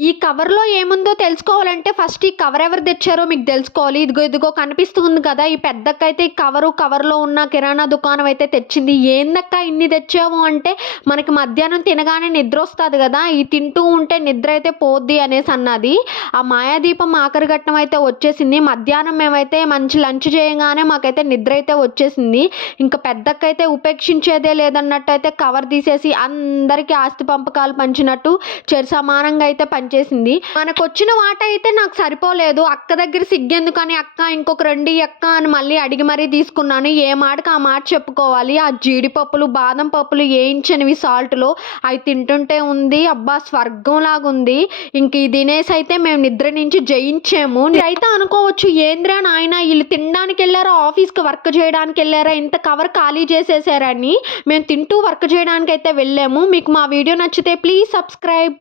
ఈ కవర్‌లో ఏముందో తెలుసుకోవాలంటే ఫస్ట్ ఈ కవర్ ఎవరు తెచ్చారో మీకు తెలుసుకోవాలి. ఇదిగో కనిపిస్తుంది కదా! ఈ పెద్దక్కయితే ఈ కవర్‌లో ఉన్న కిరాణా దుకాణం అయితే తెచ్చింది. "ఏందక్కా ఇన్ని తెచ్చావు" అంటే, "మనకి మధ్యాహ్నం తినగానే నిద్రొస్తది గదా! ఇది తింటూ ఉంటే నిద్ర అయితే పోద్ది" అనేసి అన్నది. ఆ మాయాదీపం ఆఖరి ఘట్టం అయితే వచ్చేసింది. మధ్యాహ్నం మేమైతే మంచి లంచ్ చేయంగానే మాకైతే నిద్ర అయితే వచ్చేసింది. ఇంక పెద్దక్కయితే ఉపేక్షించేదే లేదన్నట్టయితే కవర్ తీసేసి అందరికీ ఆస్తి పంపకాలు పంచినట్టు సమానంగా అయితే చేసింది. మనకొచ్చిన వాటా అయితే నాకు సరిపోలేదు. అక్క దగ్గర సిగ్గెందుకని, "అక్క ఇంకొక 2 అక్క" అని మళ్ళీ అడిగి మరీ తీసుకున్నాను. ఏ మాటకి ఆ మాట చెప్పుకోవాలి. ఆ జీడిపప్పులు, బాదం పప్పులు ఏయించినవి సాల్ట్‌లో అవి తింటుంటే ఉంది. అబ్బా! స్వర్గంలాగుంది. ఇంక ఇది తినేసి అయితే మేము నిద్ర నుంచి జయించాము. మీరైతే అనుకోవచ్చు, "ఏందిరా నాయనా ఈళ్ళు తినడానికెళ్లారా, ఆఫీస్‌కి వర్క్ చేయడానికెళ్లారా, ఇంత కవర్ ఖాళీ చేసేసారని." మేము తింటూ వర్క్ చేయడానికైతే వెళ్ళాము. మీకు మా వీడియో నచ్చితే ప్లీజ్ సబ్స్క్రైబ్.